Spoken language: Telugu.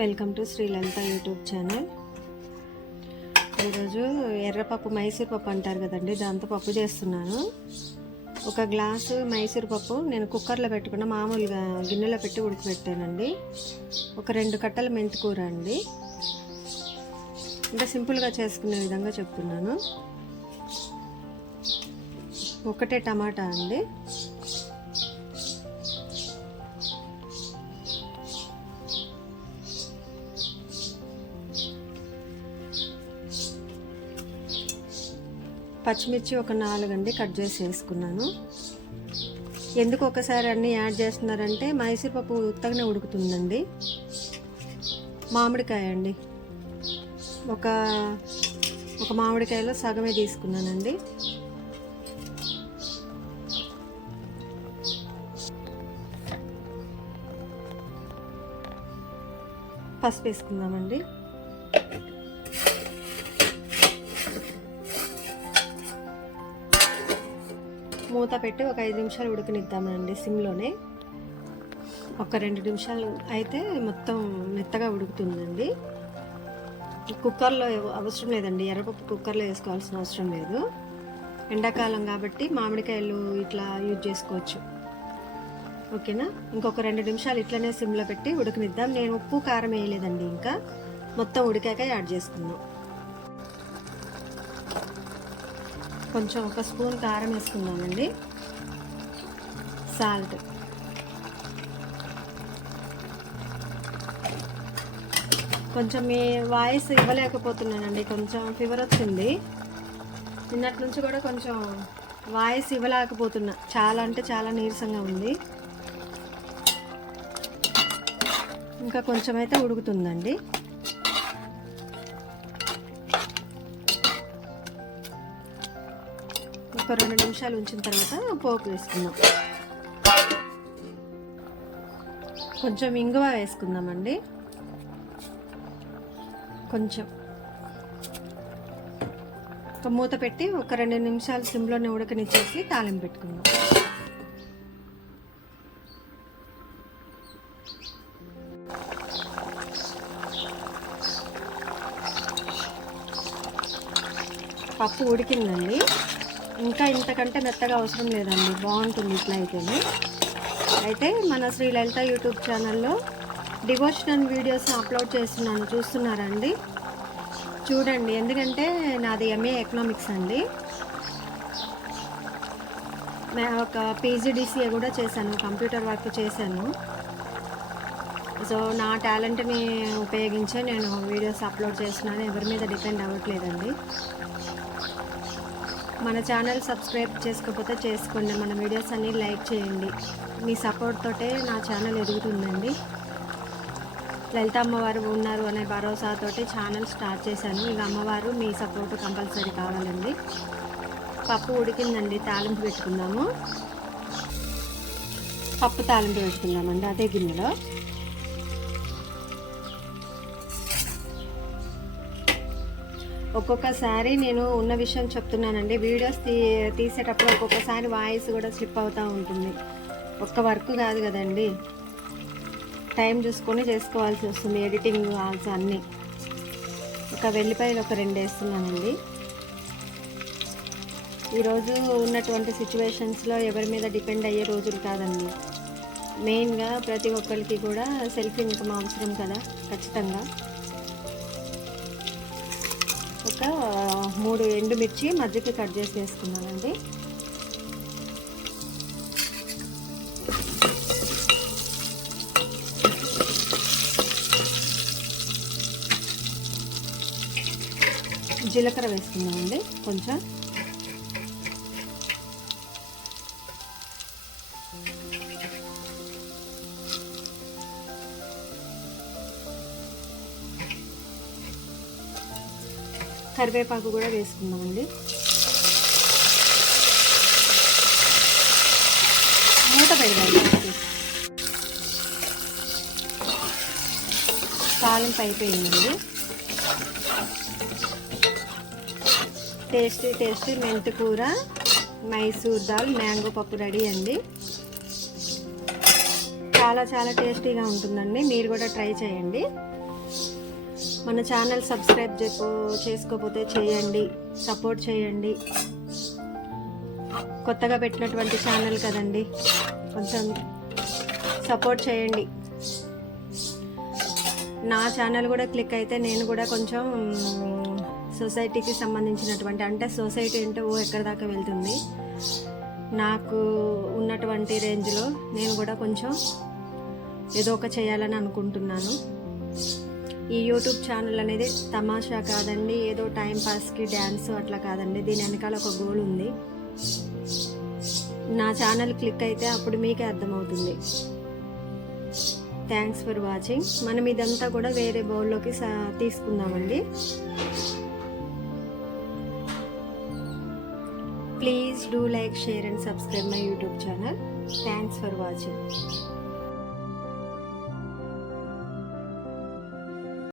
Welcome to Sri Lalitha YouTube channel. ఈరోజు ఎర్రపప్పు మైసూర్ పప్పు అంటారు కదండి, దాంతో పప్పు చేస్తున్నాను. ఒక గ్లాసు మైసూర్ పప్పు నేను కుక్కర్లో పెట్టుకున్న మామూలుగా గిన్నెలో పెట్టి ఉడకబెట్టానండి. ఒక 2 కట్టల మెంతికూర అండి. అంటే సింపుల్గా చేసుకునే విధంగా చెప్తున్నాను. ఒకటే టమాటా అండి. పచ్చిమిర్చి ఒక 4 అండి కట్ చేసి వేసుకున్నాను. ఎందుకు ఒకసారి అన్నీ యాడ్ చేస్తున్నారంటే మైసూర్ పప్పు ఉత్తగానే ఉడుకుతుందండి. మామిడికాయ అండి, ఒక మామిడికాయలో సగమే తీసుకున్నానండి. పసుపు వేసుకుందామండి. మూత పెట్టి ఒక 5 నిమిషాలు ఉడకనిద్దామండి సిమ్లోనే. ఒక 2 నిమిషాలు అయితే మొత్తం మెత్తగా ఉడుకుతుందండి. కుక్కర్లో అవసరం లేదండి, ఎర్రపప్పు కుక్కర్లో వేసుకోవాల్సిన అవసరం లేదు. ఎండాకాలం కాబట్టి మామిడికాయలు ఇట్లా యూజ్ చేసుకోవచ్చు. ఓకేనా, ఇంకొక 2 నిమిషాలు ఇట్లనే సిమ్లో పెట్టి ఉడకనిద్దాం. నేను ఉప్పు కారం వేయలేదండి, ఇంకా మొత్తం ఉడికాక యాడ్ చేసుకుందాం. కొంచెం 1 స్పూన్ కారం వేసుకుందామండి. సాల్ట్, కొంచెం మీ వాయిస్ ఇవ్వలేకపోతున్నానండి, కొంచెం ఫీవర్ వచ్చింది. నిన్నటి నుంచి కూడా కొంచెం వాయిస్ ఇవ్వలేకపోతున్నా, చాలా అంటే చాలా నీరసంగా ఉంది. ఇంకా కొంచెం అయితే ఉడుకుతుందండి. ఒక 2 నిమిషాలు ఉంచిన తర్వాత పోపు వేసుకుందాం. కొంచెం ఇంగువ వేసుకుందామండి. కొంచెం ఒక మూత పెట్టి ఒక 2 నిమిషాలు సిమ్లోనే ఉడకనిచ్చేసి తాలింపు పెట్టుకుందాం. పప్పు ఉడికిందండి, ఇంకా ఇంతకంటే మెత్తగా అవసరం లేదండి, బాగుంటుంది ఇట్లా అయితేనే. అయితే మన శ్రీ లలిత యూట్యూబ్ ఛానల్లో డివోషనల్ వీడియోస్ అప్లోడ్ చేస్తున్నాను, చూస్తున్నారండి? చూడండి, ఎందుకంటే నాది ఎంఏ ఎకనామిక్స్ అండి. ఒక పీజీడీసీఏ కూడా చేశాను, కంప్యూటర్ వర్క్ చేశాను. సో నా టాలెంట్ని ఉపయోగించే నేను వీడియోస్ అప్లోడ్ చేస్తున్నాను, ఎవరి మీద డిపెండ్ అవ్వట్లేదండి. మన ఛానల్ సబ్స్క్రైబ్ చేసుకోకపోతే చేసుకోండి, మన వీడియోస్ అన్నీ లైక్ చేయండి. మీ సపోర్ట్ తోటే నా ఛానల్ ఎదుగుతుందండి. లలిత అమ్మవారు ఉన్నారు అనే భరోసాతోటి ఛానల్ స్టార్ట్ చేశాను. ఇక అమ్మవారు మీ సపోర్ట్ కంపల్సరీ కావాలండి. పప్పు ఉడికిందండి, తాలింపు పెట్టుకుందాము. పప్పు తాలింపు పెట్టుకుందామండి అదే గిన్నెలో. ఒక్కొక్కసారి నేను ఉన్న విషయం చెప్తున్నానండి, వీడియోస్ తీసేటప్పుడు ఒక్కొక్కసారి వాయిస్ కూడా స్లిప్ అవుతూ ఉంటుంది. ఒక్క వర్క్ కాదు కదండి, టైం చూసుకొని చేసుకోవాల్సి వస్తుంది, ఎడిటింగ్ ఆల్సో అన్నీ. ఒక వెల్లిపాయలు ఒక 2 వేస్తున్నానండి. ఈరోజు ఉన్నటువంటి సిచ్యువేషన్స్లో ఎవరి మీద డిపెండ్ అయ్యే రోజులు కాదండి. మెయిన్గా ప్రతి ఒక్కరికి కూడా సెల్ఫ్ ఇన్కమ్ అవసరం కదా, ఖచ్చితంగా. ఒక 3 ఎండుమిర్చి మధ్యకి కట్ చేసి వేసుకున్నానండి. జీలకర్ర వేసుకున్నామండి కొంచెం. కరివేపాకు కూడా వేసుకుందామండి. మూత పెడదాం. తాలింపు అయిపోయిందండి. టేస్టీ మెంతికూర మైసూర్ దాల్ మ్యాంగో పప్పు రెడీ అండి. చాలా చాలా టేస్టీగా ఉంటుందండి. మీరు కూడా ట్రై చేయండి. మన ఛానల్ సబ్స్క్రైబ్ చేసుకోకపోతే చేయండి, సపోర్ట్ చేయండి. కొత్తగా పెట్టినటువంటి ఛానల్ కదండి, కొంచెం సపోర్ట్ చేయండి. నా ఛానల్ కూడా క్లిక్ అయితే నేను కూడా కొంచెం సొసైటీకి సంబంధించినటువంటి, అంటే సొసైటీ అంటే ఎక్కడి దాకా వెళ్తుంది, నాకు ఉన్నటువంటి రేంజ్లో నేను కూడా కొంచెం ఏదో ఒక చేయాలని అనుకుంటున్నాను. ఈ యూట్యూబ్ ఛానల్ అనేది తమాషా కాదండి, ఏదో టైం పాస్కి డ్యాన్స్ అట్లా కాదండి. దీని వెనకాల ఒక గోల్ ఉంది. నా ఛానల్ క్లిక్ అయితే అప్పుడు మీకే అర్థమవుతుంది. Thanks for watching. మనం ఇదంతా కూడా వేరే బౌల్లోకి తీసుకుందామండి. Please do like, share and subscribe my YouTube channel. Thanks for watching.